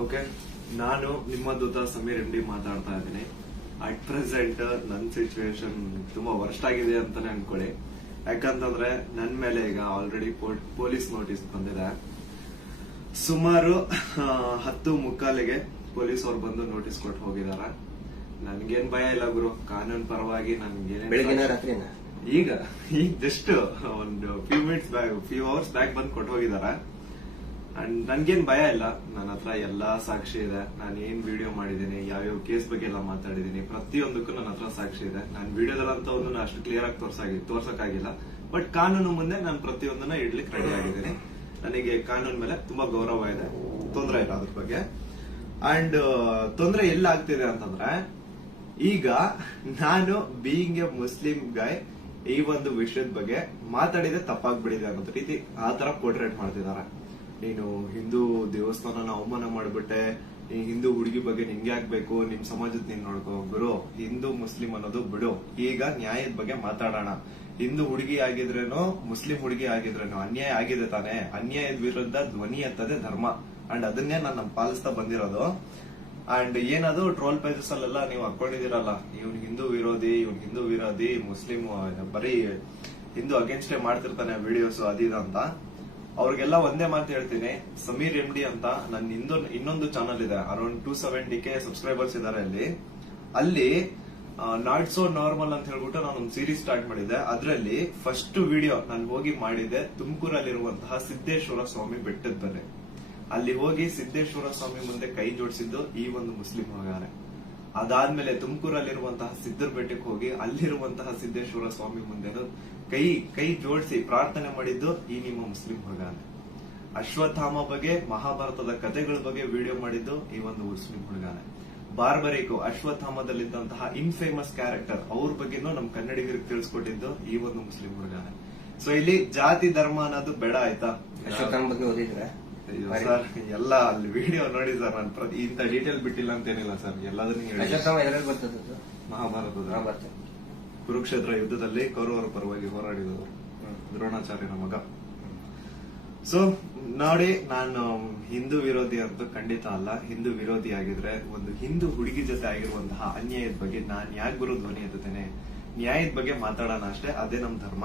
Okay, ನಾನು ನಿಮ್ಮ ದೂತ Sameer M D ಮಾತಾಡ್ತಾ ಇದ್ದೀನಿ. ಅಟ್ ಪ್ರೆಸೆಂಟ್ ನನ್ನ ಸಿಚುವೇಶನ್ ತುಂಬಾ ವರ್ಸ್ಟ್ ಆಗಿದೆ ಅಂತಾನೆ ಅನ್ಕೊಳ್ಳಿ. ಯಾಕಂತಂದ್ರೆ ನನ್ ಮೇಲೆ ಈಗ ಆಲ್ರೆಡಿ ಪೊಲೀಸ್ ನೋಟಿಸ್ ಬಂದಿದೆ. ಸುಮಾರು 10:45ಗೆ ಪೊಲೀಸ್ ಅವ್ರು ಬಂದು ನೋಟಿಸ್ ಕೊಟ್ಟು ಹೋಗಿದಾರ. ನನ್ಗೇನ್ ಭಯ ಇಲ್ಲ ಗುರು, ಕಾನೂನು ಪರವಾಗಿ ನನ್ಗೇನ್ ಈಗ ಜಸ್ಟ್ ಒಂದು ಫ್ಯೂ ಅವರ್ಸ್ ಬ್ಯಾಕ್ ಬಂದು ಕೊಟ್ಟು ಹೋಗಿದಾರ. ಅಂಡ್ ನನ್ಗೇನ್ ಭಯ ಇಲ್ಲ. ನನ್ನ ಹತ್ರ ಎಲ್ಲಾ ಸಾಕ್ಷಿ ಇದೆ. ನಾನು ಏನ್ ವಿಡಿಯೋ ಮಾಡಿದೀನಿ, ಯಾವ್ಯಾವ ಕೇಸ್ ಬಗ್ಗೆ ಎಲ್ಲ ಮಾತಾಡಿದೀನಿ, ಪ್ರತಿಯೊಂದಕ್ಕೂ ನನ್ನ ಹತ್ರ ಸಾಕ್ಷಿ ಇದೆ. ನಾನು ವಿಡಿಯೋದಲ್ಲಂತವನ್ನು ಅಷ್ಟು ಕ್ಲಿಯರ್ ಆಗಿ ತೋರ್ಸಕ್ಕಾಗಿಲ್ಲ, ಬಟ್ ಕಾನೂನು ಮುಂದೆ ನಾನು ಪ್ರತಿಯೊಂದನ್ನ ಇಡ್ಲಿಕ್ಕೆ ರೆಡಿ ಆಗಿದ್ದೀನಿ. ನನಗೆ ಕಾನೂನು ಮೇಲೆ ತುಂಬಾ ಗೌರವ ಇದೆ, ತೊಂದರೆ ಇಲ್ಲ ಅದ್ರ ಬಗ್ಗೆ. ಅಂಡ್ ತೊಂದರೆ ಎಲ್ಲ ಆಗ್ತಿದೆ ಅಂತಂದ್ರೆ, ಈಗ ನಾನು ಬೀಯಿಂಗ್ ಎ ಮುಸ್ಲಿಂ ಗಾಯ್ ಈ ಒಂದು ವಿಷಯದ ಬಗ್ಗೆ ಮಾತಾಡಿದ್ರೆ ತಪ್ಪಾಗ್ಬಿಡಿದೆ ಅನ್ನೋ ರೀತಿ ಆ ತರ ಪೋರ್ಟ್ರೇಟ್ ಮಾಡ್ತಿದ್ದಾರೆ. ನೀನು ಹಿಂದೂ ದೇವಸ್ಥಾನನ ಅವಮಾನ ಮಾಡ್ಬಿಟ್ಟೆ, ಈ ಹಿಂದೂ ಹುಡುಗಿ ಬಗ್ಗೆ ನಿಂಗೆ ಆಗ್ಬೇಕು, ನಿಮ್ ಸಮಾಜದ ನೀನ್ ನೋಡ್ಕೋ. ಗುರು, ಹಿಂದೂ ಮುಸ್ಲಿಂ ಅನ್ನೋದು ಬಿಡು, ಈಗ ನ್ಯಾಯದ ಬಗ್ಗೆ ಮಾತಾಡೋಣ. ಹಿಂದೂ ಹುಡುಗಿ ಆಗಿದ್ರೇನು ಮುಸ್ಲಿಂ ಹುಡುಗಿ ಆಗಿದ್ರೇನು ಅನ್ಯಾಯ ಆಗಿದೆ ತಾನೆ. ಅನ್ಯಾಯದ ವಿರುದ್ಧ ಧ್ವನಿ ಎತ್ತದೇ ಧರ್ಮ. ಅಂಡ್ ಅದನ್ನೇ ನಾನು ಪಾಲಿಸ್ತಾ ಬಂದಿರೋದು. ಅಂಡ್ ಏನದು ಟ್ರೋಲ್ ಪೇಜಸ್ ಅಲ್ಲೆಲ್ಲ ನೀವು ಹಾಕೊಂಡಿದಿರಲ್ಲ, ಇವ್ನ್ ಹಿಂದೂ ವಿರೋಧಿ ಮುಸ್ಲಿಂ ಬರೀ ಹಿಂದೂ ಅಗೇನ್ಸ್ಟ್ ಮಾಡ್ತಿರ್ತಾನೆ ವಿಡಿಯೋಸ್ ಅದಿದ ಅಂತ. ಅವ್ರಿಗೆಲ್ಲ ಒಂದೇ ಮಾತು ಹೇಳ್ತೀನಿ, ಸಮೀರ್ ಎಂ ಡಿ ಅಂತ ನನ್ನ ಇನ್ನೊಂದು ಚಾನಲ್ ಇದೆ, ಅರೌಂಡ್ 270K ಸಬ್ಸ್ಕ್ರೈಬರ್ಸ್ ಇದಾರೆ. ಅಲ್ಲಿ ನಾಟ್ ಸೋ ನಾರ್ಮಲ್ ಅಂತ ಹೇಳ್ಬಿಟ್ಟು ನಾನು ಒಂದು ಸೀರೀಸ್ ಸ್ಟಾರ್ಟ್ ಮಾಡಿದ್ದೆ. ಅದರಲ್ಲಿ ಫಸ್ಟ್ ವಿಡಿಯೋ ನಾನು ಹೋಗಿ ಮಾಡಿದ್ದೆ ತುಮಕೂರಲ್ಲಿರುವಂತಹ ಸಿದ್ದೇಶ್ವರ ಸ್ವಾಮಿ ಬೆಟ್ಟದ ಬೆಲೆ. ಅಲ್ಲಿ ಹೋಗಿ ಸಿದ್ದೇಶ್ವರ ಸ್ವಾಮಿ ಮುಂದೆ ಕೈ ಜೋಡಿಸಿದ್ದು ಈ ಒಂದು ಮುಸ್ಲಿಂ ಹುಡುಗಾನೆ. ಅದಾದ್ಮೇಲೆ ತುಮಕೂರಲ್ಲಿರುವಂತಹ ಸಿದ್ದರ ಬೆಟ್ಟಕ್ಕೆ ಹೋಗಿ ಅಲ್ಲಿರುವಂತಹ ಸಿದ್ದೇಶ್ವರ ಸ್ವಾಮಿ ಮುಂದೆ ಕೈ ಜೋಡಿಸಿ ಪ್ರಾರ್ಥನೆ ಮಾಡಿದ್ದು ಈ ನಿಮ್ಮ ಮುಸ್ಲಿಂ ಹುಡುಗಾನೆ. ಅಶ್ವತ್ಥಾಮ ಬಗ್ಗೆ, ಮಹಾಭಾರತದ ಕಥೆಗಳ ಬಗ್ಗೆ ವಿಡಿಯೋ ಮಾಡಿದ್ದು ಈ ಒಂದು ಮುಸ್ಲಿಂ ಹುಡುಗಾನೆ. ಬಾರ್ಬರಿಕು ಅಶ್ವತ್ಥಾಮದಲ್ಲಿದ್ದಂತಹ ಇನ್ಫೇಮಸ್ ಕ್ಯಾರೆಕ್ಟರ್ ಅವ್ರ ಬಗ್ಗೆನೂ ನಮ್ ಕನ್ನಡಿಗರಿಗೆ ತಿಳಿಸ್ಕೊಟ್ಟಿದ್ದು ಈ ಒಂದು ಮುಸ್ಲಿಂ ಹುಡುಗಾನೆ. ಸೊ ಇಲ್ಲಿ ಜಾತಿ ಧರ್ಮ ಅನ್ನೋದು ಬೇಡ, ಆಯ್ತಾ? ಅಶ್ವತ್ಥಾಮ ಬಗ್ಗೆ ಓದಿದ್ರೆ ಸರ್ ಎಲ್ಲ ಅಲ್ಲಿ ವಿಡಿಯೋ ನೋಡಿ ಸರ್. ನಾನು ಇಂತ ಡೀಟೇಲ್ ಬಿಟ್ಟಿಲ್ಲ ಅಂತೇನಿಲ್ಲ ಸರ್, ಎಲ್ಲದನ್ನೂ ಮಹಾಭಾರತದ ಕುರುಕ್ಷೇತ್ರ ಯುದ್ಧದಲ್ಲಿ ಕೌರವರ ಪರವಾಗಿ ಹೋರಾಡಿದವರು ದ್ರೋಣಾಚಾರ್ಯನ ಮಗ. ಸೊ ನೋಡಿ, ನಾನು ಹಿಂದೂ ವಿರೋಧಿ ಅಂತೂ ಖಂಡಿತ ಅಲ್ಲ. ಹಿಂದೂ ವಿರೋಧಿ ಆಗಿದ್ರೆ ಒಂದು ಹಿಂದೂ ಹುಡುಗಿ ಜೊತೆ ಆಗಿರುವಂತಹ ಅನ್ಯಾಯದ ಬಗ್ಗೆ ನಾನ್ ಯಾಕೆ ಗುರು ಧ್ವನಿ ಎತ್ತುತ್ತೇನೆ? ನ್ಯಾಯದ ಬಗ್ಗೆ ಮಾತಾಡೋಣ ಅಷ್ಟೇ, ಅದೇ ನಮ್ ಧರ್ಮ.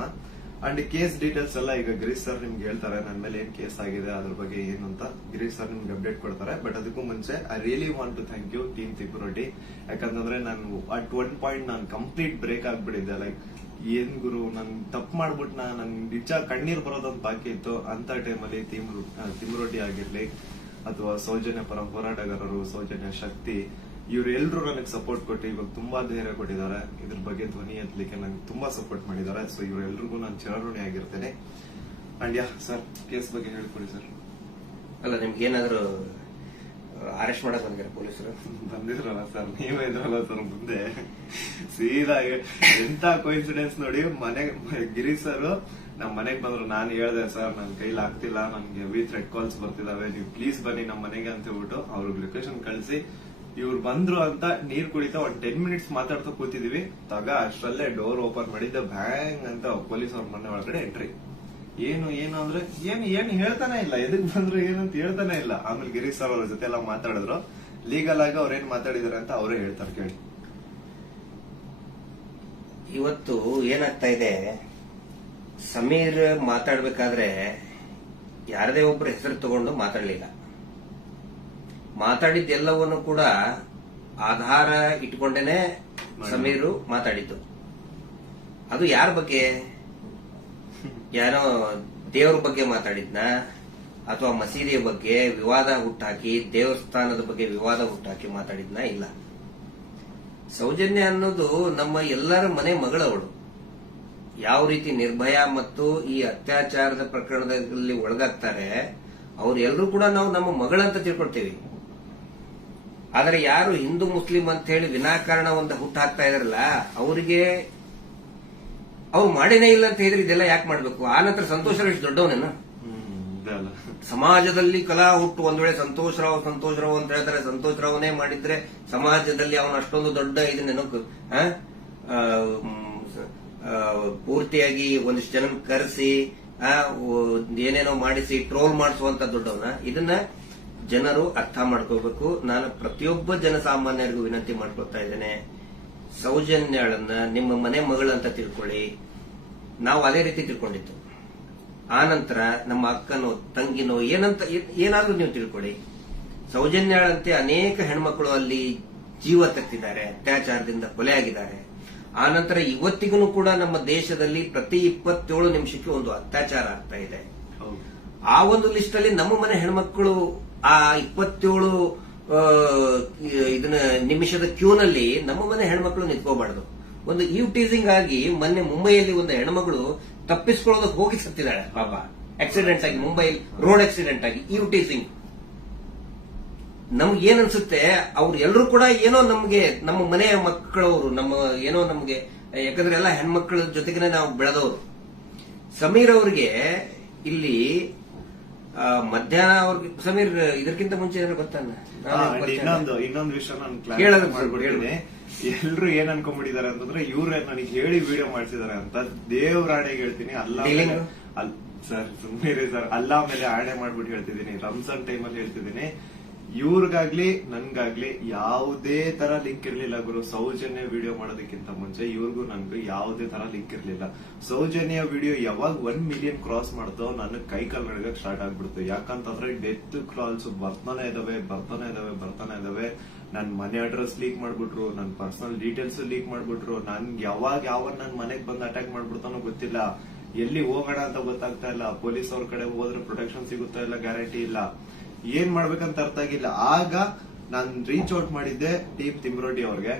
ಅಂಡ್ ಕೇಸ್ ಡೀಟೇಲ್ಸ್ ಎಲ್ಲ ಈಗ ಗಿರೀಶ್ ಸರ್ ನಿಮ್ಗೆ ಹೇಳ್ತಾರೆ, ನನ್ನ ಮೇಲೆ ಏನ್ ಕೇಸ್ ಆಗಿದೆ ಅದ್ರ ಬಗ್ಗೆ ಏನು ಅಂತ ಗಿರೀಶ್ ಸರ್ ನಿಮ್ಗೆ ಅಪ್ಡೇಟ್ ಕೊಡ್ತಾರೆ. ಬಟ್ ಅದಕ್ಕೂ ಮುಂಚೆ I really want to thank you team ತಿಪುರೊಡ್ಡಿ. ಯಾಕಂತಂದ್ರೆ ನಾನು ಅಟ್ ಒನ್ ಪಾಯಿಂಟ್ ನಾನು ಕಂಪ್ಲೀಟ್ ಬ್ರೇಕ್ ಆಗ್ಬಿಟ್ಟಿದ್ದೆ. ಲೈಕ್ ಏನ್ ಗುರು, ನನ್ ತಪ್ಪು ಮಾಡ್ಬಿಟ್ಟು ನನ್ ನಿಜ ಕಣ್ಣೀರ್ ಬರೋದೊಂದು ಬಾಕಿ ಇತ್ತು. ಅಂತ ಟೈಮಲ್ಲಿ ತಿಮುರೊಡ್ಡಿ ಆಗಿರ್ಲಿ ಅಥವಾ ಸೌಜನ್ಯ ಪರ ಹೋರಾಟಗಾರರು, ಸೌಜನ್ಯ ಶಕ್ತಿ, ಇವರೆಲ್ಲರೂ ನನಗೆ ಸಪೋರ್ಟ್ ಕೊಟ್ಟು ಇವಾಗ ತುಂಬಾ ಧೈರ್ಯ ಕೊಟ್ಟಿದ್ದಾರೆ. ಇದ್ರ ಬಗ್ಗೆ ಧ್ವನಿ ಎತ್ತಲಿಕ್ಕೆ ನಂಗೆ ತುಂಬಾ ಸಪೋರ್ಟ್ ಮಾಡಿದ್ದಾರೆ. ಸೊ ಇವರೆಲ್ಲರಿಗೂ ನಾನು ಚಿರಋಣಿ ಆಗಿರ್ತೇನೆ. ಅಂಡ್ ಯಾ ಸರ್, ಕೇಸ್ ಬಗ್ಗೆ ಹೇಳ್ಕೊಡಿ ಸರ್. ಅಲ್ಲ, ನಿಮ್ಗೆ ಏನಾದ್ರು ಅರೆಸ್ಟ್ ಮಾಡಕ್ ಬಂದಿದ್ದಾರೆ ಪೊಲೀಸರು? ಬಂದಿದ್ರಲ್ಲ ಸರ್, ನೀವೇ ಇದ್ರಲ್ಲ ಸರ್ ಮುಂದೆ. ಸೀದಾ ಎಂತ ಕೋಇನ್ಸಿಡೆನ್ಸ್ ನೋಡಿ, ಗಿರೀಶ್ ಸರ್ ನಮ್ ಮನೆಗ್ ಬಂದ್ರು. ನಾನು ಹೇಳ್ದೆ, ಸರ್ ನನ್ ಕೈಲಿ ಆಗ್ತಿಲ್ಲ, ನನ್ಗೆ ಹೆವಿ ಥ್ರೆಡ್ ಕಾಲ್ಸ್ ಬರ್ತಿದಾವೆ, ನೀವು ಪ್ಲೀಸ್ ಬನ್ನಿ ನಮ್ ಮನೆಗೆ ಅಂತ ಹೇಳ್ಬಿಟ್ಟು ಅವ್ರಿಗೆ ಲೊಕೇಶನ್ ಕಳಿಸಿ ಇವ್ರು ಬಂದ್ರು ಅಂತ ನೀರ್ ಕುಡಿತಾ ಒಂದ್ 10 ಮಿನಿಟ್ಸ್ ಮಾತಾಡ್ತಾ ಕೂತಿದೀವಿ. ಅಷ್ಟರಲ್ಲೇ ಡೋರ್ ಓಪನ್ ಮಾಡಿದ್ದ, ಬ್ಯಾಂಗ್ ಅಂತ ಪೊಲೀಸ್ ಅವ್ರ ಮನೆ ಒಳಗಡೆ ಎಂಟ್ರಿ. ಏನು ಅಂದ್ರೆ ಏನು ಹೇಳ್ತಾನೆ ಇಲ್ಲ, ಎದಕ್ ಬಂದ್ರು ಏನಂತ ಹೇಳ್ತಾನೆ ಇಲ್ಲ. ಆಮೇಲೆ ಗಿರೀಶ್ ಸರ್ ಅವ್ರ ಜೊತೆ ಎಲ್ಲ ಮಾತಾಡಿದ್ರು. ಲೀಗಲ್ ಆಗಿ ಅವ್ರೇನ್ ಮಾತಾಡಿದಾರೆ ಅಂತ ಅವರೇ ಹೇಳ್ತಾರೆ, ಕೇಳಿ. ಇವತ್ತು ಏನಾಗ್ತಾ ಇದೆ, ಸಮೀರ್ ಮಾತಾಡ್ಬೇಕಾದ್ರೆ ಯಾರದೇ ಒಬ್ಬರ ಹೆಸರು ತಗೊಂಡು ಮಾತಾಡ್ಲಿಲ್ಲ. ಮಾತಾಡಿದ್ದೆಲ್ಲವನ್ನು ಕೂಡ ಆಧಾರ ಇಟ್ಕೊಂಡೇನೆ ಸಮೀರು ಮಾತಾಡಿದ್ದು. ಅದು ಯಾರ ಬಗ್ಗೆ? ಯಾರೋ ದೇವ್ರ ಬಗ್ಗೆ ಮಾತಾಡಿದ್ನ, ಅಥವಾ ಮಸೀದಿಯ ಬಗ್ಗೆ ವಿವಾದ ಹುಟ್ಟಾಕಿ, ದೇವಸ್ಥಾನದ ಬಗ್ಗೆ ವಿವಾದ ಹುಟ್ಟಾಕಿ ಮಾತಾಡಿದ್ನ? ಇಲ್ಲ. ಸೌಜನ್ಯ ಅನ್ನೋದು ನಮ್ಮ ಎಲ್ಲರ ಮನೆ ಮಗಳವಳು. ಯಾವ ರೀತಿ ನಿರ್ಭಯ ಮತ್ತು ಈ ಅತ್ಯಾಚಾರದ ಪ್ರಕರಣದಲ್ಲಿ ಒಳಗಾಗ್ತಾರೆ, ಅವ್ರೆಲ್ಲರೂ ಕೂಡ ನಾವು ನಮ್ಮ ಮಗಳಂತ ತಿಳ್ಕೊಳ್ತೀವಿ. ಆದರೆ ಯಾರು ಹಿಂದೂ ಮುಸ್ಲಿಂ ಅಂತ ಹೇಳಿ ವಿನಾಕಾರಣ ಒಂದು ಹುಟ್ಟು ಹಾಕ್ತಾ ಇದಾರಲ್ಲ, ಅವರಿಗೆ ಅವ್ರು ಮಾಡಿನೇ ಇಲ್ಲ ಅಂತ ಹೇಳಿದ್ರೆ ಇದೆಲ್ಲ ಯಾಕೆ ಮಾಡ್ಬೇಕು? ಆ ನಂತರ ಸಂತೋಷರಾವ್ ಇಷ್ಟು ದೊಡ್ಡವನೇನ? ಸಮಾಜದಲ್ಲಿ ಕಲಾ ಹುಟ್ಟು ಒಂದ್ ವೇಳೆ ಸಂತೋಷರಾವ್ ಅಂತ ಹೇಳ್ತಾರೆ, ಸಂತೋಷರಾವ್ನೇ ಮಾಡಿದ್ರೆ ಸಮಾಜದಲ್ಲಿ ಅವನು ಅಷ್ಟೊಂದು ದೊಡ್ಡ ಇದನ್ನೇನೋ ಪೂರ್ತಿಯಾಗಿ ಒಂದಿಷ್ಟು ಜನ ಕರೆಸಿ ಏನೇನೋ ಮಾಡಿಸಿ ಟ್ರೋಲ್ ಮಾಡಿಸುವಂತ ದೊಡ್ಡವನ. ಇದನ್ನ ಜನರು ಅರ್ಥ ಮಾಡ್ಕೋಬೇಕು. ನಾನು ಪ್ರತಿಯೊಬ್ಬ ಜನಸಾಮಾನ್ಯರಿಗೂ ವಿನಂತಿ ಮಾಡ್ಕೊಳ್ತಾ ಇದ್ದೇನೆ, ಸೌಜನ್ಯಾಳನ್ನ ನಿಮ್ಮ ಮನೆ ಮಗಳಂತ ತಿಳ್ಕೊಳ್ಳಿ. ನಾವು ಅದೇ ರೀತಿ ತಿಳ್ಕೊಂಡಿದ್ದು. ಆ ನಂತರ ನಮ್ಮ ಅಕ್ಕನೋ ತಂಗಿನೋ ಏನಾದ್ರೂ ನೀವು ತಿಳ್ಕೊಳ್ಳಿ. ಸೌಜನ್ಯಾಳಂತೆ ಅನೇಕ ಹೆಣ್ಮಕ್ಳು ಅಲ್ಲಿ ಜೀವ ತೆತ್ತಿದ್ದಾರೆ, ಅತ್ಯಾಚಾರದಿಂದ ಕೊಲೆ ಆಗಿದ್ದಾರೆ. ಆ ನಂತರ ಇವತ್ತಿಗೂ ಕೂಡ ನಮ್ಮ ದೇಶದಲ್ಲಿ ಪ್ರತಿ 27 ನಿಮಿಷಕ್ಕೆ ಒಂದು ಅತ್ಯಾಚಾರ ಆಗ್ತಾ ಇದೆ. ಆ ಒಂದು ಲಿಸ್ಟ್ ಅಲ್ಲಿ ನಮ್ಮ ಮನೆ ಹೆಣ್ಮಕ್ಳು ಆ 27 ಇದನ್ನ ನಿಮಿಷದ ಕ್ಯೂನಲ್ಲಿ ನಮ್ಮ ಮನೆ ಹೆಣ್ಮಕ್ಳು ನಿಂತ್ಕೋಬಾರ್ದು. ಒಂದು ಈವ್ ಟೀಸಿಂಗ್ ಆಗಿ ಮೊನ್ನೆ ಮುಂಬೈಯಲ್ಲಿ ಒಂದು ಹೆಣ್ಮಗಳು ತಪ್ಪಿಸ್ಕೊಳ್ಳೋದಕ್ಕೆ ಹೋಗಿ ಸತ್ತಿದ್ದಾಳೆ ಪಾಪ, ಆಕ್ಸಿಡೆಂಟ್ ಆಗಿ, ಮುಂಬೈ ರೋಡ್ ಆಕ್ಸಿಡೆಂಟ್ ಆಗಿ. ಈವ್ ಟೀಸಿಂಗ್ ನಮ್ಗೆ ಏನ್ ಅನ್ಸುತ್ತೆ, ಅವ್ರು ಎಲ್ಲರೂ ಕೂಡ ಏನೋ ನಮ್ಗೆ ನಮ್ಮ ಮನೆಯ ಮಕ್ಕಳವರು, ನಮ್ಮ ಏನೋ ನಮ್ಗೆ, ಯಾಕಂದ್ರೆ ಎಲ್ಲ ಹೆಣ್ಮಕ್ಳ ಜೊತೆಗೆ ನಾವು ಬೆಳೆದವರು. ಸಮೀರ್ ಅವ್ರಿಗೆ ಇಲ್ಲಿ ಮಧ್ಯಾಹ್ನ ಅವ್ರಿಗೆ, ಸಮೀರ್ ಇದಕ್ಕಿಂತ ಮುಂಚೆ ಏನಾದ್ರು ಗೊತ್ತಾನ? ಇನ್ನೊಂದು ವಿಷಯ ನಾನು ಕ್ಲಾರಿಫೈ ಮಾಡ್ಬಿಡ್ತೀನಿ. ಎಲ್ರು ಏನ್ ಅನ್ಕೊಂಡ್ಬಿಟ್ಟಿದ್ದಾರೆ ಅಂತಂದ್ರೆ ಇವ್ರೆ ನನಗೆ ಹೇಳಿ ವಿಡಿಯೋ ಮಾಡ್ಸಿದಾರೆ ಅಂತ. ದೇವ್ರ ಆಣೆಗೆ ಹೇಳ್ತೀನಿ, ಸರ್ ಸುಮ್ಮನೆ ಸರ್, ಅಲ್ಲಾ ಮೇಲೆ ಆಣೆ ಮಾಡ್ಬಿಟ್ಟು ಹೇಳ್ತಿದ್ದೀನಿ, ರಂಜಾನ್ ಟೈಮಲ್ಲಿ ಹೇಳ್ತಿದ್ದೀನಿ. ಇವ್ರಿಗಾಗ್ಲಿ ನನ್ಗಾಗ್ಲಿ ಯಾವುದೇ ತರ ಲಿಂಕ್ ಇರ್ಲಿಲ್ಲ ಗುರು. ಸೌಜನ್ಯ ವಿಡಿಯೋ ಮಾಡೋದಕ್ಕಿಂತ ಮುಂಚೆ ಇವ್ರಿಗೂ ನನ್ಗೂ ಯಾವುದೇ ತರ ಲಿಂಕ್ ಇರ್ಲಿಲ್ಲ. ಸೌಜನ್ಯ ವಿಡಿಯೋ ಯಾವಾಗ 1 ಮಿಲಿಯನ್ ಕ್ರಾಸ್ ಮಾಡ್ತೋ ನನ್ನ ಕೈ ಕಾಲ್ ನಡಗಕ್ ಸ್ಟಾರ್ಟ್ ಆಗ್ಬಿಡ್ತು. ಯಾಕಂತಂದ್ರೆ ಡೆತ್ ಕಾಲ್ಸ್ ಬರ್ತಾನೆ ಇದಾವೆ. ನನ್ ಮನೆ ಅಡ್ರೆಸ್ ಲೀಕ್ ಮಾಡ್ಬಿಟ್ರು, ನನ್ ಪರ್ಸನಲ್ ಡೀಟೇಲ್ಸ್ ಲೀಕ್ ಮಾಡ್ಬಿಟ್ರು. ನನ್ಗೆ ಯಾವ ನನ್ ಮನೆಗ್ ಬಂದ್ ಅಟ್ಯಾಕ್ ಮಾಡ್ಬಿಡ್ತಾನೋ ಗೊತ್ತಿಲ್ಲ. ಎಲ್ಲಿ ಹೋಗೋಣ ಅಂತ ಗೊತ್ತಾಗ್ತಾ ಇಲ್ಲ. ಪೊಲೀಸ್ ಅವ್ರ ಕಡೆ ಹೋದ್ರೆ ಪ್ರೊಟೆಕ್ಷನ್ ಸಿಗುತ್ತಾ ಇಲ್ಲ, ಗ್ಯಾರಂಟಿ ಇಲ್ಲ. ಏನ್ ಮಾಡ್ಬೇಕಂತ ಅರ್ಥ ಆಗಿಲ್ಲ. ಆಗ ನಾನ್ ರೀಚ್ ಔಟ್ ಮಾಡಿದ್ದೆ ಟೀಮ್ ತಿಮ್ರೋಟಿ ಅವ್ರಿಗೆ.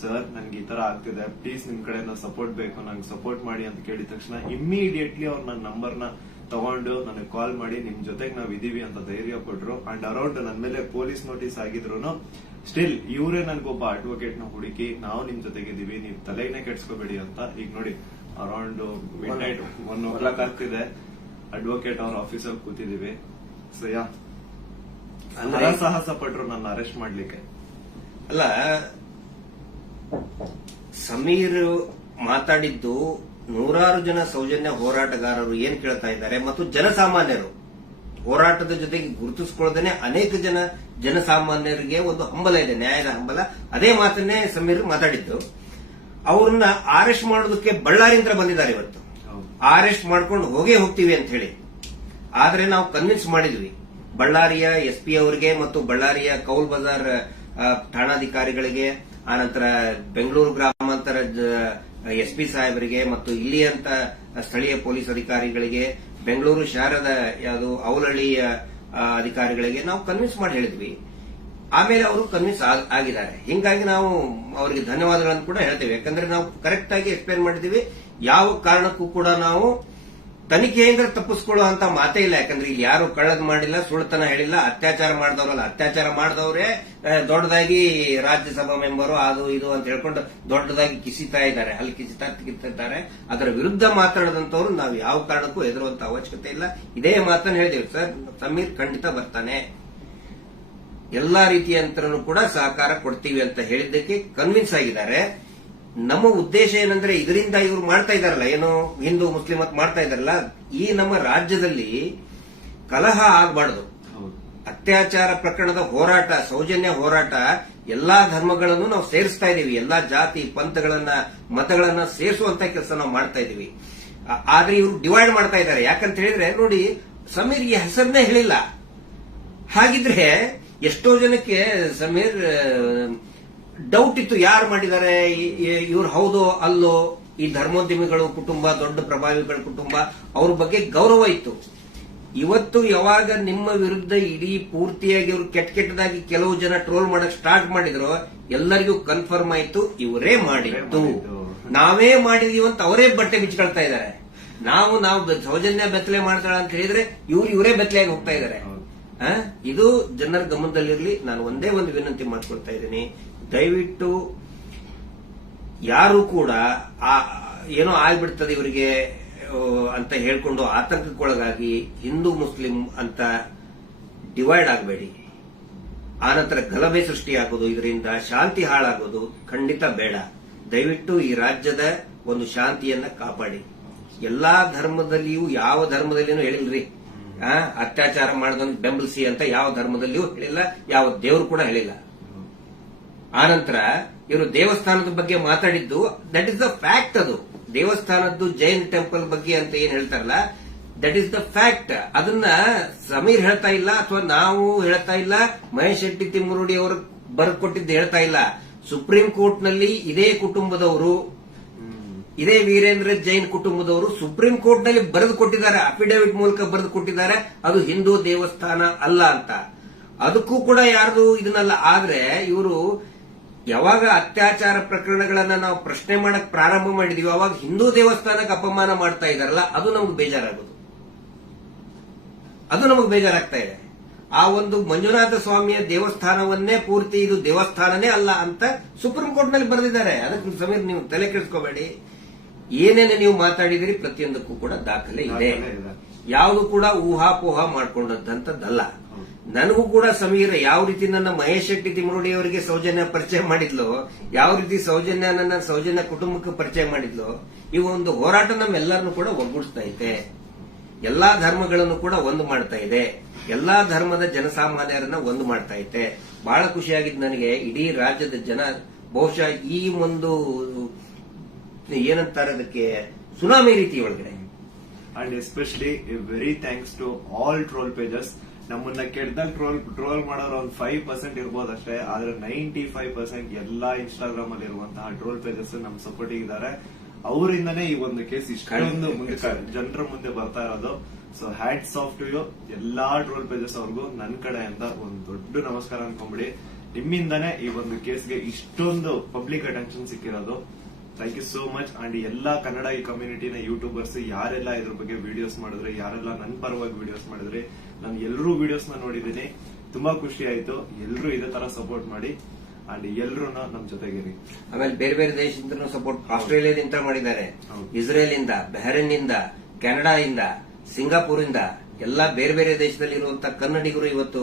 ಸರ್ ನನ್ಗೆ ಈ ತರ ಆಗ್ತಿದೆ, ಪ್ಲೀಸ್ ನಿಮ್ ಕಡೆಯಿಂದ ಸಪೋರ್ಟ್ ಬೇಕು, ನಂಗೆ ಸಪೋರ್ಟ್ ಮಾಡಿ ಅಂತ ಕೇಳಿದ ತಕ್ಷಣ ಇಮ್ಮಿಡಿಯೇಟ್ಲಿ ಅವ್ರು ನನ್ನ ನಂಬರ್ನ ತಗೊಂಡು ನನಗೆ ಕಾಲ್ ಮಾಡಿ ನಿಮ್ ಜೊತೆಗೆ ನಾವ್ ಇದೀವಿ ಅಂತ ಧೈರ್ಯ ಕೊಟ್ರು. ಅಂಡ್ ಅರೌಂಡ್ ನನ್ ಮೇಲೆ ಪೊಲೀಸ್ ನೋಟಿಸ್ ಆಗಿದ್ರು ಸ್ಟಿಲ್ ಇವರೇ ನನ್ಗೊಬ್ಬ ಅಡ್ವೊಕೇಟ್ ನ ಹುಡುಕಿ ನಾವು ನಿಮ್ ಜೊತೆಗಿದೀವಿ, ನೀವ್ ತಲೆನೇ ಕೆಡ್ಸ್ಕೋಬೇಡಿ ಅಂತ. ಈಗ ನೋಡಿ ಅರೌಂಡ್ ಮಿಡ್ ನೈಟ್ 1 ಆಗ್ತಿದೆ, ಅಡ್ವೊಕೇಟ್ ಅವ್ರ ಆಫೀಸಲ್ಲಿ ಕೂತಿದೀವಿ. ಸೊ ಯಾ ಸಾಹಸ ಪಟ್ರು ನನ್ನ ಅರೆಸ್ಟ್ ಮಾಡ್ಲಿಕ್ಕೆ. ಅಲ್ಲ, ಸಮೀರ್ ಮಾತಾಡಿದ್ದು ನೂರಾರು ಜನ ಸೌಜನ್ಯ ಹೋರಾಟಗಾರರು ಏನ್ ಕೇಳ್ತಾ ಇದ್ದಾರೆ ಮತ್ತು ಜನಸಾಮಾನ್ಯರು ಹೋರಾಟದ ಜೊತೆಗೆ ಗುರುತಿಸಿಕೊಳ್ಳದೇನೆ ಅನೇಕ ಜನಸಾಮಾನ್ಯರಿಗೆ ಒಂದು ಹಂಬಲ ಇದೆ, ನ್ಯಾಯದ ಹಂಬಲ. ಅದೇ ಮಾತನ್ನೇ ಸಮೀರ್ ಮಾತಾಡಿದ್ದು. ಅವ್ರನ್ನ ಅರೆಸ್ಟ್ ಮಾಡೋದಕ್ಕೆ ಬಳ್ಳಾರಿಯಿಂದ ಬಂದಿದ್ದಾರೆ ಇವತ್ತು. ಅರೆಸ್ಟ್ ಮಾಡ್ಕೊಂಡು ಹೋಗ್ತೀವಿ ಅಂತ ಹೇಳಿ. ಆದ್ರೆ ನಾವು ಕನ್ವಿನ್ಸ್ ಮಾಡಿದ್ವಿ ಬಳ್ಳಾರಿಯ SP ಅವರಿಗೆ ಮತ್ತು ಬಳ್ಳಾರಿಯ ಕೌಲ್ ಬಜಾರ್ ಠಾಣಾಧಿಕಾರಿಗಳಿಗೆ, ಆನಂತರ ಬೆಂಗಳೂರು ಗ್ರಾಮಾಂತರ SP ಸಾಹೇಬರಿಗೆ ಮತ್ತು ಇಲ್ಲಿಯಂತ ಸ್ಥಳೀಯ ಪೊಲೀಸ್ ಅಧಿಕಾರಿಗಳಿಗೆ, ಬೆಂಗಳೂರು ಶಹರದ ಯಾವುದು ಅವಲಹಳ್ಳಿಯ ಅಧಿಕಾರಿಗಳಿಗೆ ನಾವು ಕನ್ವಿನ್ಸ್ ಮಾಡಿ ಹೇಳಿದ್ವಿ. ಆಮೇಲೆ ಅವರು ಕನ್ವಿನ್ಸ್ ಆಗಿದ್ದಾರೆ. ಹಿಂಗಾಗಿ ನಾವು ಅವರಿಗೆ ಧನ್ಯವಾದಗಳನ್ನು ಕೂಡ ಹೇಳ್ತೇವೆ. ಯಾಕಂದ್ರೆ ನಾವು ಕರೆಕ್ಟ್ ಆಗಿ ಎಕ್ಸ್ಪ್ಲೇನ್ ಮಾಡಿದೀವಿ. ಯಾವ ಕಾರಣಕ್ಕೂ ಕೂಡ ನಾವು ತನಿಖೆಯಿಂದ ತಪ್ಪಿಸ್ಕೊಳ್ಳುವಂತ ಮಾತೇ ಇಲ್ಲ. ಯಾಕಂದ್ರೆ ಇಲ್ಲಿ ಯಾರು ಕಳ್ಳದ್ ಮಾಡಿಲ್ಲ, ಸುಳ್ತನ ಹೇಳಿಲ್ಲ, ಅತ್ಯಾಚಾರ ಮಾಡಿದವರಲ್ಲ. ಅತ್ಯಾಚಾರ ಮಾಡಿದವರೇ ದೊಡ್ಡದಾಗಿ ರಾಜ್ಯಸಭಾ ಮೆಂಬರು ಅದು ಇದು ಅಂತ ಹೇಳ್ಕೊಂಡು ದೊಡ್ಡದಾಗಿ ಕಿಸಿತಾ ಇದ್ದಾರೆ, ಅಲ್ಲಿ ಕಿಸಿತಾರೆ. ಅದರ ವಿರುದ್ಧ ಮಾತಾಡದಂತವ್ರು ನಾವು ಯಾವ ಕಾರಣಕ್ಕೂ ಹೆದರುವಂತ ಅವಶ್ಯಕತೆ ಇಲ್ಲ. ಇದೇ ಮಾತನ್ನು ಹೇಳಿದೇವೆ ಸರ್, ಸಮೀರ್ ಖಂಡಿತ ಬರ್ತಾನೆ, ಎಲ್ಲಾ ರೀತಿಯಂತರನು ಕೂಡ ಸಹಕಾರ ಕೊಡ್ತೀವಿ ಅಂತ ಹೇಳಿದ್ದಕ್ಕೆ ಕನ್ವಿನ್ಸ್ ಆಗಿದ್ದಾರೆ. ನಮ್ಮ ಉದ್ದೇಶ ಏನಂದ್ರೆ ಇದರಿಂದ ಇವರು ಮಾಡ್ತಾ ಇದಾರಲ್ಲ, ಏನು ಹಿಂದೂ ಮುಸ್ಲಿಂ ಅಂತ ಮಾಡ್ತಾ ಇದಾರಲ್ಲ, ಈ ನಮ್ಮ ರಾಜ್ಯದಲ್ಲಿ ಕಲಹ ಆಗಬಾರದು. ಅತ್ಯಾಚಾರ ಪ್ರಕರಣದ ಹೋರಾಟ, ಸೌಜನ್ಯ ಹೋರಾಟ, ಎಲ್ಲಾ ಧರ್ಮಗಳನ್ನು ನಾವು ಸೇರಿಸ್ತಾ ಇದೀವಿ. ಎಲ್ಲಾ ಜಾತಿ ಪಂಥಗಳನ್ನ ಮತಗಳನ್ನ ಸೇರಿಸುವಂತ ಕೆಲಸ ನಾವು ಮಾಡ್ತಾ ಇದೀವಿ. ಆದ್ರೆ ಇವರು ಡಿವೈಡ್ ಮಾಡ್ತಾ ಇದ್ದಾರೆ. ಯಾಕಂತ ಹೇಳಿದ್ರೆ ನೋಡಿ, ಸಮೀರ್ಗೆ ಹೆಸರನ್ನೇ ಹೇಳಿಲ್ಲ. ಹಾಗಿದ್ರೆ ಎಷ್ಟೋ ಜನಕ್ಕೆ ಸಮೀರ್ ಡೌಟ್ ಇತ್ತು, ಯಾರು ಮಾಡಿದ್ದಾರೆ, ಇವ್ರು ಹೌದೋ ಅಲ್ಲೋ. ಈ ಧರ್ಮೋದ್ಯಮಿಗಳು ಕುಟುಂಬ, ದೊಡ್ಡ ಪ್ರಭಾವಿಗಳ ಕುಟುಂಬ, ಅವ್ರ ಬಗ್ಗೆ ಗೌರವ ಇತ್ತು. ಇವತ್ತು ಯಾವಾಗ ನಿಮ್ಮ ವಿರುದ್ಧ ಇಡೀ ಪೂರ್ತಿಯಾಗಿ ಇವರು ಕೆಟ್ಟದಾಗಿ ಕೆಲವು ಜನ ಟ್ರೋಲ್ ಮಾಡಕ್ ಸ್ಟಾರ್ಟ್ ಮಾಡಿದ್ರು, ಎಲ್ಲರಿಗೂ ಕನ್ಫರ್ಮ್ ಆಯ್ತು ಇವರೇ ಮಾಡಿದ್ದು, ನಾವೇ ಮಾಡಿದೀವಿ ಅಂತ ಅವರೇ ಬಟ್ಟೆ ಬಿಚ್ಕೊಳ್ತಾ ಇದ್ದಾರೆ. ನಾವು ಸೌಜನ್ಯ ಬೆತ್ತಲೆ ಮಾಡ್ತಾಳ ಅಂತ ಹೇಳಿದ್ರೆ ಇವರೇ ಬೆತ್ತಲೆಯಾಗಿ ಹೋಗ್ತಾ ಇದ್ದಾರೆ. ಇದು ಜನರ ಗಮನದಲ್ಲಿರಲಿ. ನಾನು ಒಂದೇ ಒಂದು ವಿನಂತಿ ಮಾಡ್ಕೊಳ್ತಾ ಇದ್ದೀನಿ, ದಯವಿಟ್ಟು ಯಾರು ಕೂಡ ಏನೋ ಆಗ್ಬಿಡ್ತದೆ ಇವರಿಗೆ ಅಂತ ಹೇಳ್ಕೊಂಡು ಆತಂಕಕ್ಕೊಳಗಾಗಿ ಹಿಂದೂ ಮುಸ್ಲಿಂ ಅಂತ ಡಿವೈಡ್ ಆಗಬೇಡಿ. ಆನಂತರ ಗಲಭೆ ಸೃಷ್ಟಿಯಾಗೋದು, ಇದರಿಂದ ಶಾಂತಿ ಹಾಳಾಗೋದು ಖಂಡಿತ ಬೇಡ. ದಯವಿಟ್ಟು ಈ ರಾಜ್ಯದ ಒಂದು ಶಾಂತಿಯನ್ನ ಕಾಪಾಡಿ. ಎಲ್ಲಾ ಧರ್ಮದಲ್ಲಿಯೂ ಯಾವ ಧರ್ಮದಲ್ಲಿನೂ ಹೇಳಿಲ್ರಿ ಅತ್ಯಾಚಾರ ಮಾಡಿದವನ್ ಬೆಂಬಲಿಸಿ ಅಂತ ಯಾವ ಧರ್ಮದಲ್ಲಿಯೂ ಹೇಳಿಲ್ಲ, ಯಾವ ದೇವರು ಕೂಡ ಹೇಳಿಲ್ಲ. ಆನಂತರ ಇವರು ದೇವಸ್ಥಾನದ ಬಗ್ಗೆ ಮಾತಾಡಿದ್ದು ದಟ್ ಇಸ್ ದ ಫ್ಯಾಕ್ಟ್. ಅದು ದೇವಸ್ಥಾನದ್ದು ಜೈನ್ ಟೆಂಪಲ್ ಬಗ್ಗೆ ಅಂತ ಏನ್ ಹೇಳ್ತಾರಲ್ಲ, ದಟ್ ಇಸ್ ದ ಫ್ಯಾಕ್ಟ್. ಅದನ್ನ ಸಮೀರ್ ಹೇಳ್ತಾ ಇಲ್ಲ, ಅಥವಾ ನಾವು ಹೇಳ್ತಾ ಇಲ್ಲ, ಮಹೇಶ್ ಶೆಟ್ಟಿ ತಿಮ್ಮರುಡಿ ಅವರು ಬರ್ಕೊಟ್ಟಿದ್ದು ಹೇಳ್ತಾ ಇಲ್ಲ. ಸುಪ್ರೀಂ ಕೋರ್ಟ್ ನಲ್ಲಿ ಇದೇ ಕುಟುಂಬದವರು, ಇದೇ ವೀರೇಂದ್ರ ಜೈನ್ ಕುಟುಂಬದವರು ಸುಪ್ರೀಂ ಕೋರ್ಟ್ ನಲ್ಲಿ ಬರೆದು ಕೊಟ್ಟಿದ್ದಾರೆ, ಅಫಿಡವಿಟ್ ಮೂಲಕ ಬರೆದು ಕೊಟ್ಟಿದ್ದಾರೆ, ಅದು ಹಿಂದೂ ದೇವಸ್ಥಾನ ಅಲ್ಲ ಅಂತ. ಅದಕ್ಕೂ ಕೂಡ ಯಾರ್ದು ಇದನ್ನಲ್ಲ. ಆದ್ರೆ ಇವರು ಯಾವಾಗ ಅತ್ಯಾಚಾರ ಪ್ರಕರಣಗಳನ್ನ ನಾವು ಪ್ರಶ್ನೆ ಮಾಡಕ್ ಪ್ರಾರಂಭ ಮಾಡಿದೀವಿ, ಅವಾಗ ಹಿಂದೂ ದೇವಸ್ಥಾನಕ್ಕೆ ಅಪಮಾನ ಮಾಡ್ತಾ ಇದಾರಲ್ಲ, ಅದು ನಮ್ಗೆ ಬೇಜಾರಾಗೋದು, ಅದು ನಮಗೆ ಬೇಜಾರಾಗ್ತಾ ಇದೆ. ಆ ಒಂದು ಮಂಜುನಾಥ ಸ್ವಾಮಿಯ ದೇವಸ್ಥಾನವನ್ನೇ ಪೂರ್ತಿ ಇದು ದೇವಸ್ಥಾನನೇ ಅಲ್ಲ ಅಂತ ಸುಪ್ರೀಂ ಕೋರ್ಟ್ ನಲ್ಲಿ ಬರೆದಿದ್ದಾರೆ. ಅದಕ್ಕೆ ಸಮೀರ್ ನೀವು ತಲೆ ಕೆಡಿಸ್ಕೋಬೇಡಿ. ಏನೇನು ನೀವು ಮಾತಾಡಿದಿರಿ ಪ್ರತಿಯೊಂದಕ್ಕೂ ಕೂಡ ದಾಖಲೆ ಇದೆ. ಯಾವುದು ಕೂಡ ಊಹಾಪೋಹ ಮಾಡ್ಕೊಂಡಂತದ್ದಲ್ಲ. ನನಗೂ ಕೂಡ ಸಮೀರ್ ಯಾವ ರೀತಿ ನನ್ನ ಮಹೇಶ್ ಶೆಟ್ಟಿ ತಿಮ್ಮರುಡಿ ಅವರಿಗೆ ಸೌಜನ್ಯ ಪರಿಚಯ ಮಾಡಿದ್ಲು, ಯಾವ ರೀತಿ ನನ್ನ ಸೌಜನ್ಯ ಕುಟುಂಬಕ್ಕೆ ಪರಿಚಯ ಮಾಡಿದ್ಲು, ಈ ಒಂದು ಹೋರಾಟ ನಮ್ಮೆಲ್ಲರನ್ನು ಕೂಡ ಒಗ್ಗೂಡಿಸ್ತಾ ಇದೆ. ಎಲ್ಲಾ ಧರ್ಮಗಳನ್ನು ಕೂಡ ಒಂದು ಮಾಡ್ತಾ ಇದೆ, ಎಲ್ಲಾ ಧರ್ಮದ ಜನಸಾಮಾನ್ಯರನ್ನ ಒಂದು ಮಾಡ್ತಾ ಇದೆ. ಬಹಳ ಖುಷಿಯಾಗಿದ್ದು ನನಗೆ. ಇಡೀ ರಾಜ್ಯದ ಜನ ಬಹುಶಃ ಈ ಒಂದು ಏನಂತಾರೆ ಅದಕ್ಕೆ ಸುನಾಮಿ ರೀತಿ ಒಳಗಡೆ. And especially very thanks to all troll pages. ನಮ್ಮನ್ನ ಕೆಟ್ಟದಾಗ ಟ್ರೋಲ್ ಮಾಡೋರು ಒಂದು 5% ಇರ್ಬೋದಷ್ಟೇ, ಆದ್ರೆ 95% ಎಲ್ಲಾ ಇನ್ಸ್ಟಾಗ್ರಾಮ್ ಅಲ್ಲಿ ಇರುವಂತಹ ಟ್ರೋಲ್ ಪೇಜಸ್ ನಮ್ ಸಪೋರ್ಟ್ ಇದ್ದಾರೆ. ಅವರಿಂದನೇ ಈ ಒಂದು ಕೇಸ್ ಇಷ್ಟೊಂದು ಮುಂದೆ ಜನರ ಮುಂದೆ ಬರ್ತಾ ಇರೋದು. So hats off to you ಎಲ್ಲಾ ಟ್ರೋಲ್ ಪೇಜಸ್ ಅವ್ರಿಗೂ ನನ್ನ ಕಡೆಯಿಂದ ಒಂದು ದೊಡ್ಡ ನಮಸ್ಕಾರ ಅನ್ಕೊಂಬಿಡಿ. ನಿಮ್ಮಿಂದಾನೇ ಈ ಒಂದು ಕೇಸ್ಗೆ ಇಷ್ಟೊಂದು ಪಬ್ಲಿಕ್ ಅಟೆನ್ಷನ್ ಸಿಕ್ಕಿರೋದು. Thank you so much. And ಎಲ್ಲಾ ಕನ್ನಡ ಈ ಕಮ್ಯುನಿಟಿನ ಯೂಟ್ಯೂಬರ್ಸ್ ಯಾರೆಲ್ಲ ಇದ್ರ ಬಗ್ಗೆ ವಿಡಿಯೋಸ್ ಮಾಡಿದ್ರೆ, ಯಾರೆಲ್ಲ ನನ್ನ ಪರವಾಗಿ ವಿಡಿಯೋಸ್ ಮಾಡಿದ್ರೆ, ನಾನು ಎಲ್ಲರೂ ವಿಡಿಯೋಸ್ ನ ನೋಡಿದ್ದೀನಿ. ತುಂಬಾ ಖುಷಿ ಆಯ್ತು. ಎಲ್ಲರೂ ಇದೇ ತರ ಸಪೋರ್ಟ್ ಮಾಡಿ ಅಂಡ್ ಎಲ್ಲರೂ ನಮ್ ಜೊತೆಗಿರಿ. ಆಮೇಲೆ ಬೇರೆ ಬೇರೆ ದೇಶದಿಂದ ಸಪೋರ್ಟ್ ಆಸ್ಟ್ರೇಲಿಯಾದಿಂದ ಮಾಡಿದ್ದಾರೆ, ಇಸ್ರೇಲ್ ಇಂದ, ಬೆಹರೇನ್ ಇಂದ, ಕೆನಡಾ ಇಂದ, ಸಿಂಗಾಪುರ್ ಇಂದ, ಎಲ್ಲಾ ಬೇರೆ ಬೇರೆ ದೇಶದಲ್ಲಿ ಇರುವಂತಹ ಕನ್ನಡಿಗರು ಇವತ್ತು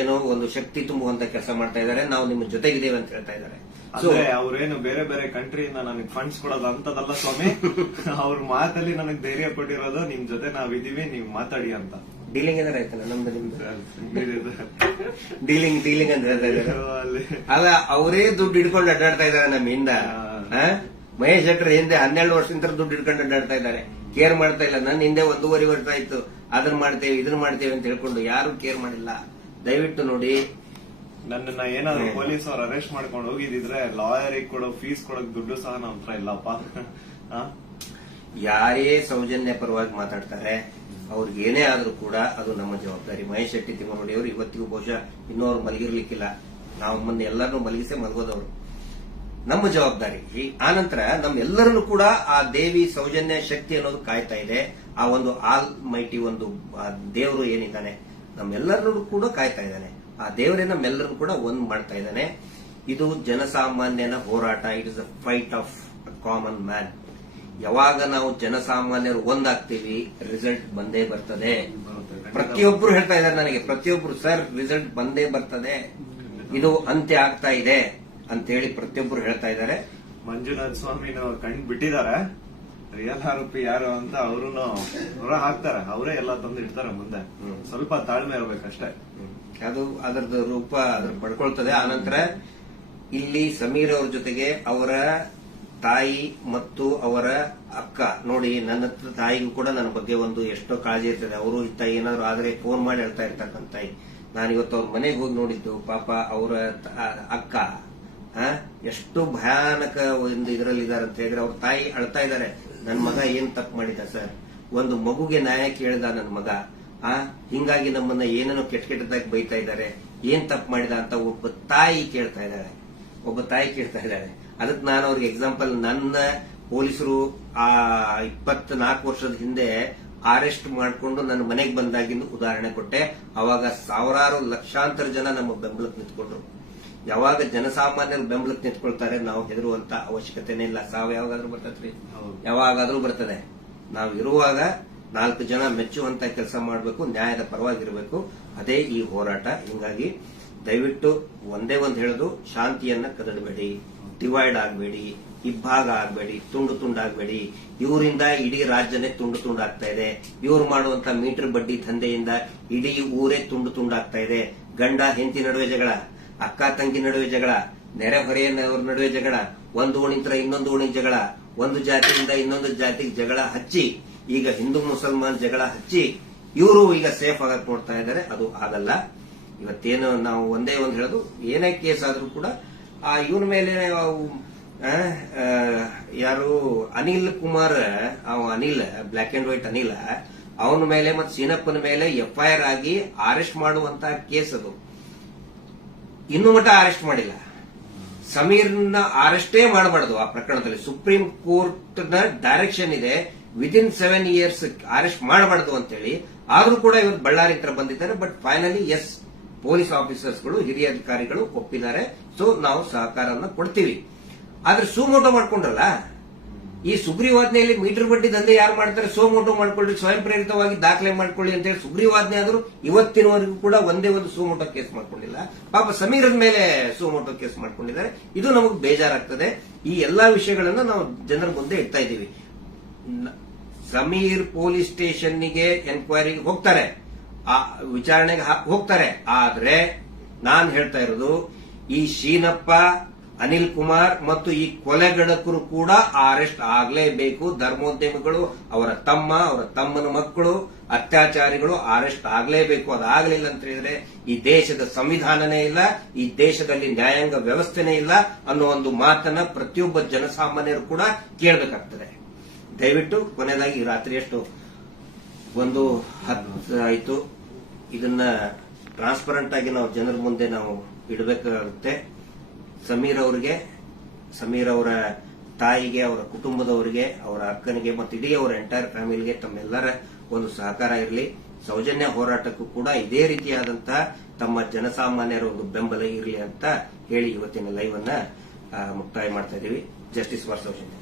ಏನೋ ಒಂದು ಶಕ್ತಿ ತುಂಬುವಂತ ಕೆಲಸ ಮಾಡ್ತಾ ಇದ್ದಾರೆ. ನಾವು ನಿಮ್ಮ ಜೊತೆಗಿದ್ದೇವೆ ಅಂತ ಹೇಳ್ತಾ ಇದ್ದಾರೆ. ಅಂದ್ರೆ ಅವ್ರೇನು ಬೇರೆ ಬೇರೆ ಕಂಟ್ರಿಯಿಂದ ನನಗೆ ಫಂಡ್ಸ್ ಕೊಡೋದು ಅಂತದಲ್ಲ ಸ್ವಾಮಿ. ಅವ್ರ ಮಾತಲ್ಲಿ ನನಗೆ ಧೈರ್ಯ ಕೊಟ್ಟಿರೋದು ನಿಮ್ ಜೊತೆ ನಾವಿದೀವಿ, ನೀವು ಮಾತಾಡಿ ಅಂತ. ಡೀಲಿಂಗ್ ಏನಾರ ಆಯ್ತಲ್ಲ ನಮ್ದು ನಿಮ್ದು ಡೀಲಿಂಗ್ ಅಂತ ಹೇಳ್ತಾ ಇದ್ದಾರೆ. ಅಲ್ಲ, ಅವರೇ ದುಡ್ಡು ಹಿಡ್ಕೊಂಡು ಅಡ್ಡಾಡ್ತಾ ಇದ್ದಾರೆ ನಮ್ಮಿಂದ. ಮಹೇಶ್ ಶೆಟ್ಟರ್ ಹಿಂದೆ 12 ವರ್ಷದಿಂದ ದುಡ್ಡು ಹಿಡ್ಕೊಂಡು ಅಡ್ಡಾಡ್ತಾ ಇದ್ದಾರೆ. ಕೇರ್ ಮಾಡ್ತಾ ಇಲ್ಲ. ನನ್ನ ಹಿಂದೆ 1.5 ವರ್ಷ ಆಯ್ತು ಅದನ್ನ ಮಾಡ್ತೇವೆ ಇದನ್ನ ಮಾಡ್ತೇವೆ ಅಂತ ಹೇಳ್ಕೊಂಡು ಯಾರು ಕೇರ್ ಮಾಡಿಲ್ಲ. ದಯವಿಟ್ಟು ನೋಡಿ, ನನ್ನನ್ನ ಏನಾದ್ರು ಪೊಲೀಸ್ ಅವ್ರು ಅರೆಸ್ಟ್ ಮಾಡ್ಕೊಂಡು ಹೋಗಿದ್ರೆ ಲಾಯರಿಗೆ ಕೊಡೋ ಫೀಸ್ ಕೊಡೋಕ್ ದುಡ್ಡು ಸಹ ನಮ್ಮ ಹತ್ರ ಇಲ್ಲಪ್ಪ. ಯಾರೇ ಸೌಜನ್ಯ ಪರವಾಗಿ ಮಾತಾಡ್ತಾರೆ ಅವ್ರಿಗೆ ಏನೇ ಆದ್ರೂ ಕೂಡ ಅದು ನಮ್ಮ ಜವಾಬ್ದಾರಿ. ಮಹೇಶ್ ಶೆಟ್ಟಿ ತಿಮ್ಮರುಡಿ ಅವರು ಇವತ್ತಿಗೂ ಬಹುಶಃ ಇನ್ನೂ ಅವ್ರು ಮಲಗಿರ್ಲಿಕ್ಕಿಲ್ಲ. ನಾವು ಮೊನ್ನೆ ಎಲ್ಲರನ್ನೂ ಮಲಗಿಸೇ ಮಲಗೋದವ್ರು. ನಮ್ಮ ಜವಾಬ್ದಾರಿ. ಆನಂತರ ನಮ್ಮೆಲ್ಲರನ್ನು ಕೂಡ ಆ ದೇವಿ ಸೌಜನ್ಯ ಶಕ್ತಿ ಅನ್ನೋದು ಕಾಯ್ತಾ ಇದೆ. ಆ ಒಂದು ಆಲ್ ಮೈಟಿ ಒಂದು ದೇವರು ಏನಿದ್ದಾನೆ ನಮ್ಮೆಲ್ಲರನ್ನು ಕೂಡ ಕಾಯ್ತಾ ಇದ್ದಾನೆ. ಆ ದೇವರೇ ನಮ್ಮೆಲ್ಲರನ್ನು ಕೂಡ ಒಂದ್ ಮಾಡ್ತಾ ಇದ್ದಾನೆ. ಇದು ಜನಸಾಮಾನ್ಯನ ಹೋರಾಟ. It is a fight of common man. ಯಾವಾಗ ನಾವು ಜನಸಾಮಾನ್ಯರು ಒಂದಾಗ್ತೀವಿ ರಿಸಲ್ಟ್ ಬಂದೇ ಬರ್ತದೆ. ಪ್ರತಿಯೊಬ್ರು ಹೇಳ್ತಾ ಇದ್ದಾರೆ ನನಗೆ, ಪ್ರತಿಯೊಬ್ರು ಸರ್ ರಿಸಲ್ಟ್ ಬಂದೇ ಬರ್ತದೆ, ಇದು ಅಂತ್ಯ ಆಗ್ತಾ ಇದೆ ಅಂತೇಳಿ ಪ್ರತಿಯೊಬ್ರು ಹೇಳ್ತಾ ಇದ್ದಾರೆ. ಮಂಜುನಾಥ ಸ್ವಾಮಿನ ಕಂಡು ಬಿಟ್ಟಿದ್ದಾರೆ. ರಿಯಲ್ ಆರೋಪಿ ಯಾರು ಅಂತ ಅವರು ಹೊರ ಹಾಕ್ತಾರೆ. ಅವರೇ ಎಲ್ಲ ತಂದು ಇಡ್ತಾರೆ ಮುಂದೆ. ಸ್ವಲ್ಪ ತಾಳ್ಮೆ ಇರ್ಬೇಕಷ್ಟೇ. ಅದು ಅದರದ್ದು ರೂಪ ಅದ್ರ ಪಡ್ಕೊಳ್ತದೆ. ಆನಂತರ ಇಲ್ಲಿ ಸಮೀರ್ ಅವ್ರ ಜೊತೆಗೆ ಅವರ ತಾಯಿ ಮತ್ತು ಅವರ ಅಕ್ಕ ನೋಡಿ, ನನ್ನ ತಾಯಿಗೂ ಕೂಡ ನನ್ನ ಬಗ್ಗೆ ಒಂದು ಎಷ್ಟೋ ಕಾಳಜಿ ಇರ್ತದೆ. ಅವರು ಇತ್ತ ಏನಾದ್ರು ಆದ್ರೆ ಫೋನ್ ಮಾಡಿ ಹೇಳ್ತಾ ಇರ್ತಕ್ಕಂಥ ತಾಯಿ. ನಾನಿವತ್ತು ಅವ್ರ ಮನೆಗೆ ಹೋಗಿ ನೋಡಿದ್ದು. ಪಾಪ ಅವರ ಅಕ್ಕ ಎಷ್ಟು ಭಯಾನಕ ಒಂದು ಇದರಲ್ಲಿ ಇದಾರೆ ಅಂತ ಹೇಳಿದ್ರೆ, ಅವ್ರ ತಾಯಿ ಅಳ್ತಾ ಇದ್ದಾರೆ. ನನ್ನ ಮಗ ಏನ್ ತಪ್ಪು ಮಾಡಿದ ಸರ್, ಒಂದು ಮಗುಗೆ ನ್ಯಾಯ ಕೇಳಿದ ನನ್ನ ಮಗ, ಹಿಂಗಾಗಿ ನಮ್ಮನ್ನ ಏನೇನೋ ಕೆಟ್ಟದಾಗಿ ಬೈತಾ ಇದ್ದಾರೆ, ಏನ್ ತಪ್ಪು ಮಾಡಿದ ಅಂತ ಒಬ್ಬ ತಾಯಿ ಕೇಳ್ತಾ ಇದ್ದಾಳೆ. ಅದಕ್ಕೆ ನಾನು ಅವ್ರಿಗೆ ಎಕ್ಸಾಂಪಲ್, ನನ್ನ ಪೊಲೀಸರು ಆ 24 ವರ್ಷದ ಹಿಂದೆ ಅರೆಸ್ಟ್ ಮಾಡಿಕೊಂಡು ನನ್ನ ಮನೆಗೆ ಬಂದಾಗಿಂದು ಉದಾಹರಣೆ ಕೊಟ್ಟೆ. ಅವಾಗ ಸಾವಿರಾರು ಲಕ್ಷಾಂತರ ಜನ ನಮ್ಮ ಬೆಂಬಲಕ್ಕೆ ನಿಂತ್ಕೊಂಡ್ರು. ಯಾವಾಗ ಜನಸಾಮಾನ್ಯರು ಬೆಂಬಲಕ್ಕೆ ನಿಂತ್ಕೊಳ್ತಾರೆ ನಾವು ಹೆದರುವಂತ ಅವಶ್ಯಕತೆನೇ ಇಲ್ಲ. ಸಾವು ಯಾವಾಗಾದ್ರೂ ಬರ್ತದ್ರಿ, ಯಾವಾಗಾದ್ರೂ ಬರ್ತದೆ. ನಾವು ಇರುವಾಗ 4 ಜನ ಮೆಚ್ಚುವಂತ ಕೆಲಸ ಮಾಡಬೇಕು, ನ್ಯಾಯದ ಪರವಾಗಿರಬೇಕು. ಅದೇ ಈ ಹೋರಾಟ. ಹಿಂಗಾಗಿ ದಯವಿಟ್ಟು ಒಂದೇ ಒಂದು ಹೇಳೋದು, ಶಾಂತಿಯನ್ನ ಕದಡಬೇಡಿ, ಡಿವೈಡ್ ಆಗಬೇಡಿ, ಇಬ್ಬಾಗ ಆಗಬೇಡಿ, ತುಂಡು ತುಂಡಾಗಬೇಡಿ. ಇವರಿಂದ ಇಡೀ ರಾಜ್ಯನೇ ತುಂಡು ತುಂಡಾಗ್ತಾ ಇದೆ. ಇವ್ರು ಮಾಡುವಂತ ಮೀಟರ್ ಬಡ್ಡಿ ದಂಧೆಯಿಂದ ಇಡೀ ಊರೇ ತುಂಡು ತುಂಡಾಗ್ತಾ ಇದೆ. ಗಂಡ ಹೆಂಡತಿ ನಡುವೆ ಜಗಳ, ಅಕ್ಕ ತಂಗಿ ನಡುವೆ ಜಗಳ, ನೆರೆಹೊರೆಯವ್ರ ನಡುವೆ ಜಗಳ, ಒಂದು ಓಣಿಂತ್ರ ಇನ್ನೊಂದು ಓಣಿಗೆ ಜಗಳ, ಒಂದು ಜಾತಿಯಿಂದ ಇನ್ನೊಂದು ಜಾತಿಗೆ ಜಗಳ ಹಚ್ಚಿ, ಈಗ ಹಿಂದೂ ಮುಸಲ್ಮಾನ್ ಜಗಳ ಹಚ್ಚಿ ಇವರು ಈಗ ಸೇಫ್ ಆಗಕ್ ನೋಡ್ತಾ ಇದ್ದಾರೆ. ಅದು ಆಗಲ್ಲ. ಇವತ್ತೇನು ನಾವು ಒಂದೇ ಒಂದು ಹೇಳೋದು, ಏನೇ ಕೇಸ್ ಆದ್ರೂ ಕೂಡ ಇವನ ಮೇಲೆ ಯಾರು Anil Kumar, Anil black and white Anil, ಅವನ ಮೇಲೆ ಮತ್ತು ಸೀನಪ್ಪನ ಮೇಲೆ ಎಫ್ಐಆರ್ ಆಗಿ ಅರೆಸ್ಟ್ ಮಾಡುವಂತ ಕೇಸ್ ಅದು. ಇನ್ನೂ ಮಟ್ಟ ಅರೆಸ್ಟ್ ಮಾಡಿಲ್ಲ. ಸಮೀರ್ನ ಅರೆಸ್ಟೇ ಮಾಡಬಾರ್ದು ಆ ಪ್ರಕರಣದಲ್ಲಿ. ಸುಪ್ರೀಂ ಕೋರ್ಟ್ ನ ಡೈರೆಕ್ಷನ್ ಇದೆ, ವಿದಿನ್ 7 years ಅರೆಸ್ಟ್ ಮಾಡಬಾರ್ದು ಅಂತೇಳಿ. ಆದ್ರೂ ಕೂಡ ಇವತ್ತು ಬಳ್ಳಾರಿ ಹತ್ರ ಬಂದಿದ್ದಾರೆ. ಬಟ್ ಫೈನಲಿ ಎಸ್, ಪೊಲೀಸ್ ಆಫೀಸರ್ಸ್ಗಳು, ಹಿರಿಯ ಅಧಿಕಾರಿಗಳು ಒಪ್ಪಿದ್ದಾರೆ. ಸೊ ನಾವು ಸಹಕಾರವನ್ನು ಕೊಡ್ತೀವಿ. ಆದ್ರೆ ಸುಮೋಟೋ ಮಾಡ್ಕೊಂಡ್ರಲ್ಲ, ಈ ಸುಗ್ರೀವಾಜ್ಞೆಯಲ್ಲಿ ಮೀಟರ್ ಬಡ್ಡಿ ದಂಧೆ ಯಾರು ಮಾಡ್ತಾರೆ, ಸುಮೋಟೋ ಮಾಡ್ಕೊಳ್ಳಿ, ಸ್ವಯಂ ಪ್ರೇರಿತವಾಗಿ ದಾಖಲೆ ಮಾಡ್ಕೊಳ್ಳಿ ಅಂತ ಹೇಳಿ ಸುಗ್ರೀವಾಜ್ಞೆ ಆದರೂ ಇವತ್ತಿನವರೆಗೂ ಕೂಡ ಒಂದೇ ಒಂದು ಸುಮೋಟೋ ಕೇಸ್ ಮಾಡ್ಕೊಂಡಿಲ್ಲ. ಪಾಪ ಸಮೀರನ ಮೇಲೆ ಸುಮೋಟೋ ಕೇಸ್ ಮಾಡ್ಕೊಂಡಿದ್ದಾರೆ. ಇದು ನಮಗೆ ಬೇಜಾರಾಗ್ತದೆ. ಈ ಎಲ್ಲಾ ವಿಷಯಗಳನ್ನ ನಾವು ಜನರ ಮುಂದೆ ಇಡ್ತಾ ಇದ್ದೀವಿ. ಸಮೀರ್ ಪೊಲೀಸ್ ಸ್ಟೇಷನ್ಗೆ ಎನ್ಕ್ವೈರಿಗೆ ಹೋಗ್ತಾರೆ, ಆ ವಿಚಾರಣೆಗೆ ಹೋಗ್ತಾರೆ. ಆದ್ರೆ ನಾನ್ ಹೇಳ್ತಾ ಇರೋದು, ಈ ಶೀನಪ್ಪ, ಅನಿಲ್ ಕುಮಾರ್ ಮತ್ತು ಈ ಕೊಲೆಗಡಕರು ಕೂಡ ಅರೆಸ್ಟ್ ಆಗಲೇಬೇಕು. ಧರ್ಮೋದ್ಯಮಿಗಳು, ಅವರ ತಮ್ಮ, ಅವರ ತಮ್ಮನ ಮಕ್ಕಳು, ಅತ್ಯಾಚಾರಿಗಳು ಅರೆಸ್ಟ್ ಆಗಲೇಬೇಕು. ಅದಾಗಲಿಲ್ಲ ಅಂತ ಹೇಳಿದ್ರೆ ಈ ದೇಶದ ಸಂವಿಧಾನನೇ ಇಲ್ಲ, ಈ ದೇಶದಲ್ಲಿ ನ್ಯಾಯಾಂಗ ವ್ಯವಸ್ಥೆನೇ ಇಲ್ಲ ಅನ್ನೋ ಒಂದು ಮಾತನ್ನ ಪ್ರತಿಯೊಬ್ಬ ಜನಸಾಮಾನ್ಯರು ಕೂಡ ಕೇಳಬೇಕಾಗ್ತದೆ. ದಯವಿಟ್ಟು ಕೊನೆಯದಾಗಿ ರಾತ್ರಿ ಎಷ್ಟು 1:10 ಆಯಿತು. ಇದನ್ನ ಟ್ರಾನ್ಸ್ಪರೆಂಟ್ ಆಗಿ ನಾವು ಜನರ ಮುಂದೆ ನಾವು ಇಡಬೇಕಾಗುತ್ತೆ. ಸಮೀರ್ ಅವರಿಗೆ, ಸಮೀರ್ ಅವರ ತಾಯಿಗೆ, ಅವರ ಕುಟುಂಬದವರಿಗೆ, ಅವರ ಅಕ್ಕನಿಗೆ ಮತ್ತು ಇಡೀ ಅವರ ಎಂಟೈರ್ ಫ್ಯಾಮಿಲಿಗೆ ತಮ್ಮೆಲ್ಲರ ಒಂದು ಸಹಕಾರ ಇರಲಿ. ಸೌಜನ್ಯ ಹೋರಾಟಕ್ಕೂ ಕೂಡ ಇದೇ ರೀತಿಯಾದಂತಹ ತಮ್ಮ ಜನಸಾಮಾನ್ಯರ ಒಂದು ಬೆಂಬಲ ಇರಲಿ ಅಂತ ಹೇಳಿ ಇವತ್ತಿನ ಲೈವ್ ಅನ್ನ ಮುಕ್ತಾಯ ಮಾಡ್ತಾ ಇದ್ದೀವಿ. Justice for Soujanya.